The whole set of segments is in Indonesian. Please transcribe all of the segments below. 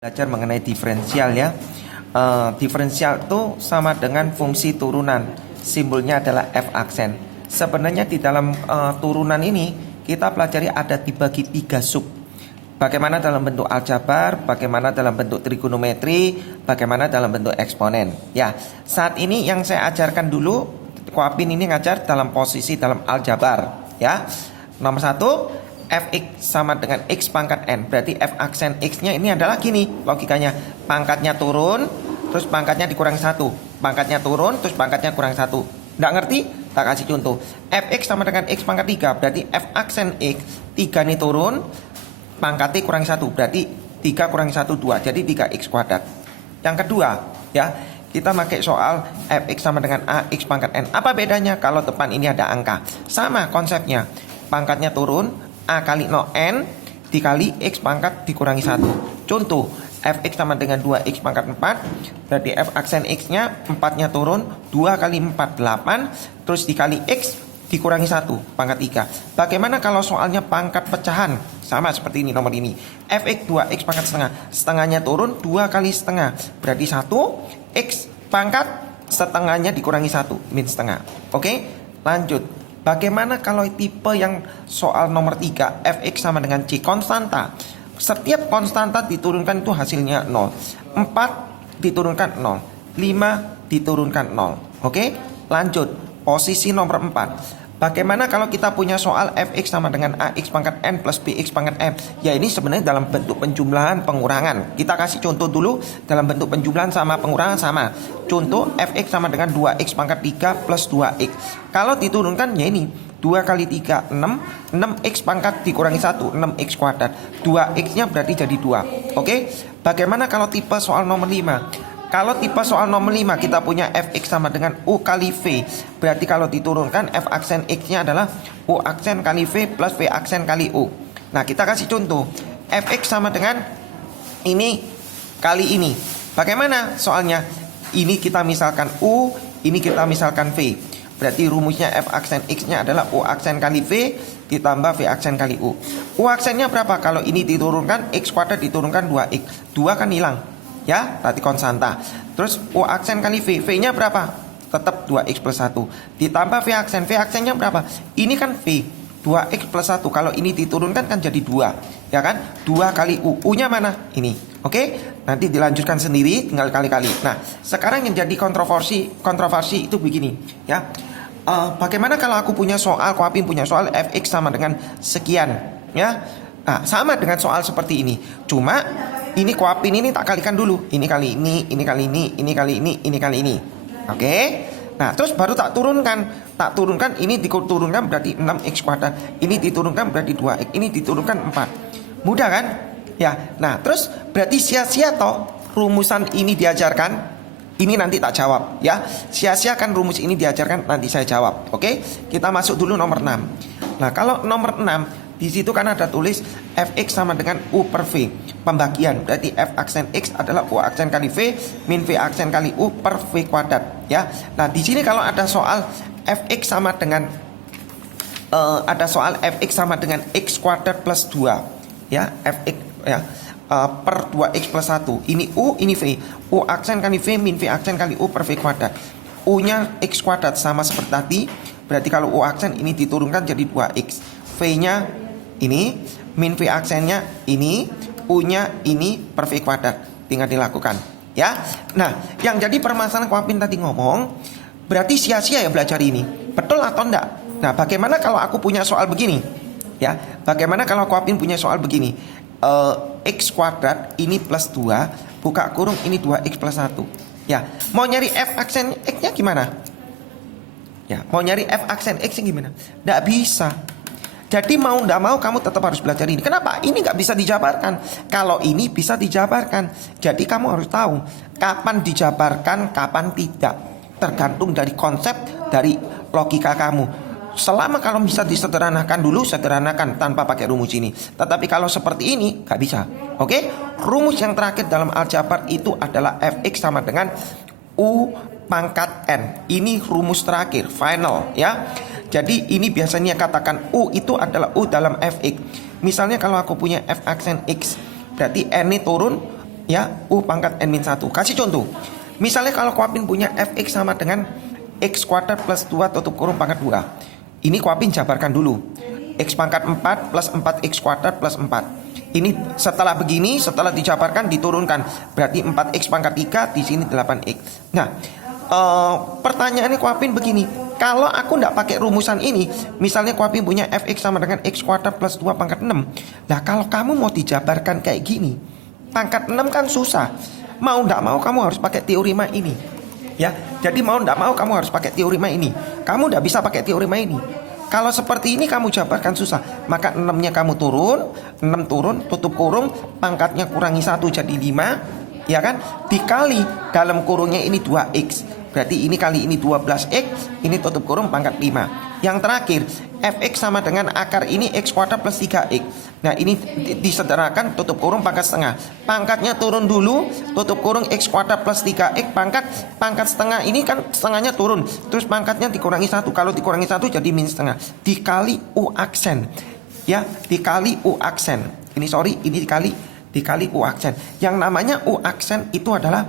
Belajar mengenai diferensial ya. Diferensial itu sama dengan fungsi turunan. Simbolnya adalah F aksen. Sebenarnya di dalam turunan ini kita pelajari ada dibagi 3 sub. Bagaimana dalam bentuk aljabar, bagaimana dalam bentuk trigonometri, bagaimana dalam bentuk eksponen. Ya, saat ini yang saya ajarkan dulu, Koapin ini ngajar dalam posisi dalam aljabar. Ya, nomor 1. Fx sama dengan x pangkat n. Berarti f aksen x-nya ini adalah gini logikanya. Pangkatnya turun, terus pangkatnya dikurang 1. Pangkatnya turun, terus pangkatnya kurang 1. Nggak ngerti? Tak kasih contoh. Fx sama dengan x pangkat 3. Berarti f aksen x 3 ini turun, pangkatnya kurang 1. Berarti 3 kurang 1, 2. Jadi 3x kuadrat. Yang kedua, ya, kita pakai soal fx sama dengan ax pangkat n. Apa bedanya kalau depan ini ada angka? Sama konsepnya. Pangkatnya turun, A kali 0 n dikali x pangkat dikurangi 1. Contoh, fx sama dengan 2x pangkat 4. Berarti f aksen x-nya 4-nya turun, 2 kali 4 8. Terus dikali x dikurangi 1 pangkat 3. Bagaimana kalau soalnya pangkat pecahan? Sama seperti ini nomor ini. Fx 2x pangkat setengah. Setengahnya turun, 2 kali setengah. Berarti 1 x pangkat setengahnya dikurangi 1 min setengah. Oke, lanjut. Bagaimana kalau tipe yang soal nomor 3, fx sama dengan c konstanta. Setiap konstanta diturunkan itu hasilnya 0. 4 diturunkan 0, 5 diturunkan 0. Oke, lanjut. Posisi nomor 4. Bagaimana kalau kita punya soal fx sama dengan ax pangkat n plus bx pangkat m. Ya, ini sebenarnya dalam bentuk penjumlahan pengurangan. Kita kasih contoh dulu. Dalam bentuk penjumlahan sama pengurangan sama. Contoh fx sama dengan 2x pangkat 3 plus 2x. Kalau diturunkan ya ini 2 kali 3 6. 6x pangkat dikurangi 1, 6x kuadrat. 2x nya berarti jadi 2. Oke. Bagaimana kalau tipe soal nomor 5? Kalau tipe soal nomor 5 kita punya fx sama dengan u kali v. Berarti kalau diturunkan f aksen x-nya adalah u aksen kali v plus v aksen kali u. Nah, kita kasih contoh. Fx sama dengan ini kali ini. Bagaimana soalnya? Ini kita misalkan u, ini kita misalkan v. Berarti rumusnya f aksen x-nya adalah u aksen kali v ditambah v aksen kali u. U aksennya berapa? Kalau ini diturunkan x kuadrat diturunkan 2x. 2 kan hilang. Ya, berarti konstanta. Terus U aksen kali V. V-nya berapa? Tetap 2x plus 1. Ditambah V aksen. V aksennya berapa? Ini kan V. 2x plus 1. Kalau ini diturunkan kan jadi 2. Ya kan? 2 kali U. U-nya mana? Ini. Oke? Nanti dilanjutkan sendiri. Tinggal kali-kali. Nah, sekarang yang jadi kontroversi itu begini. Ya. Bagaimana kalau aku punya soal, Koapin punya soal fx sama dengan sekian. Ya. Nah, sama dengan soal seperti ini. Cuma ini Koapin ini tak kalikan dulu. Ini kali ini, ini kali ini, ini kali ini, ini kali ini. Oke. Nah, terus baru tak turunkan. Tak turunkan, ini diturunkan berarti 6x kuadrat. Ini diturunkan berarti 2x. Ini diturunkan 4. Mudah kan? Ya. Nah, terus berarti sia-sia toh rumusan ini diajarkan. Ini nanti tak jawab ya. Sia-sia kan rumus ini diajarkan, nanti saya jawab. Oke. Kita masuk dulu nomor 6. Nah, kalau nomor 6 di situ kan ada tulis fx sama dengan u per v. Pembagian berarti f aksen x adalah u aksen kali v min v aksen kali u per v kuadrat. Ya. Nah, di sini kalau ada soal fx sama dengan fx sama dengan x kuadrat plus 2. Ya, fx ya. Per 2x plus 1. Ini u, ini v. U aksen kali v min v aksen kali u per v kuadrat. U-nya x kuadrat sama seperti tadi. Berarti kalau u aksen ini diturunkan jadi 2x. V-nya ini, min V aksennya ini, U-nya ini per V kuadrat. Tinggal dilakukan ya. Nah, yang jadi permasalahan Koapin tadi ngomong, berarti sia-sia ya belajar ini. Betul atau enggak? Nah, bagaimana kalau aku punya soal begini? Ya, bagaimana kalau Koapin punya soal begini? X kuadrat ini plus 2, buka kurung ini 2x plus 1. Ya, mau nyari F aksen X-nya gimana? Ya, mau nyari F aksen X-nya gimana? Enggak bisa. Jadi mau ndak mau kamu tetap harus belajar ini. Kenapa? Ini nggak bisa dijabarkan. Kalau ini bisa dijabarkan. Jadi kamu harus tahu kapan dijabarkan, kapan tidak. Tergantung dari konsep, dari logika kamu. Selama kalau bisa disederhanakan dulu, sederhanakan tanpa pakai rumus ini. Tetapi kalau seperti ini nggak bisa. Oke? Rumus yang terakhir dalam aljabar itu adalah fx sama dengan u pangkat n. Ini rumus terakhir, final ya. Jadi ini biasanya katakan U itu adalah U dalam fx. Misalnya kalau aku punya f aksen x, berarti n ini turun, ya, U pangkat N-1. Kasih contoh. Misalnya kalau Kuapin punya Fx sama dengan X kuadrat plus 2 tutup kurung pangkat 2. Ini Kuapin jabarkan dulu. X pangkat 4 plus 4X kuadrat plus 4. Ini setelah begini, setelah dijabarkan diturunkan. Berarti 4X pangkat 3, di sini 8X. Nah, pertanyaannya Kuapin begini. Kalau aku tidak pakai rumusan ini, misalnya Kuapin punya Fx sama dengan X kuadrat plus 2 pangkat 6. Nah, kalau kamu mau dijabarkan kayak gini, pangkat 6 kan susah. Mau tidak mau kamu harus pakai teorema ini. Ya, jadi mau tidak mau kamu harus pakai teorema ini. Kamu tidak bisa pakai teorema ini. Kalau seperti ini kamu jabarkan susah. Maka 6-nya kamu turun, 6 turun, tutup kurung, pangkatnya kurangi 1 jadi 5, ya kan? Dikali dalam kurungnya ini 2X. Berarti ini kali ini 12X, ini tutup kurung pangkat 5. Yang terakhir, Fx sama dengan akar ini X kuadrat plus 3X. Nah, ini disederhanakan tutup kurung pangkat setengah. Pangkatnya turun dulu, tutup kurung X kuadrat plus 3X pangkat setengah ini kan setengahnya turun. Terus pangkatnya dikurangi 1. Kalau dikurangi 1 jadi minus setengah. Dikali U aksen. Ya, dikali U aksen. Ini dikali U aksen. Yang namanya U aksen itu adalah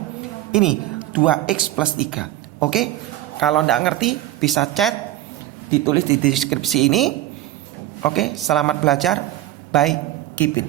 ini 2X plus 3. Oke? Kalau tidak ngerti bisa chat, ditulis di deskripsi ini. Oke, selamat belajar. Bye, keep it.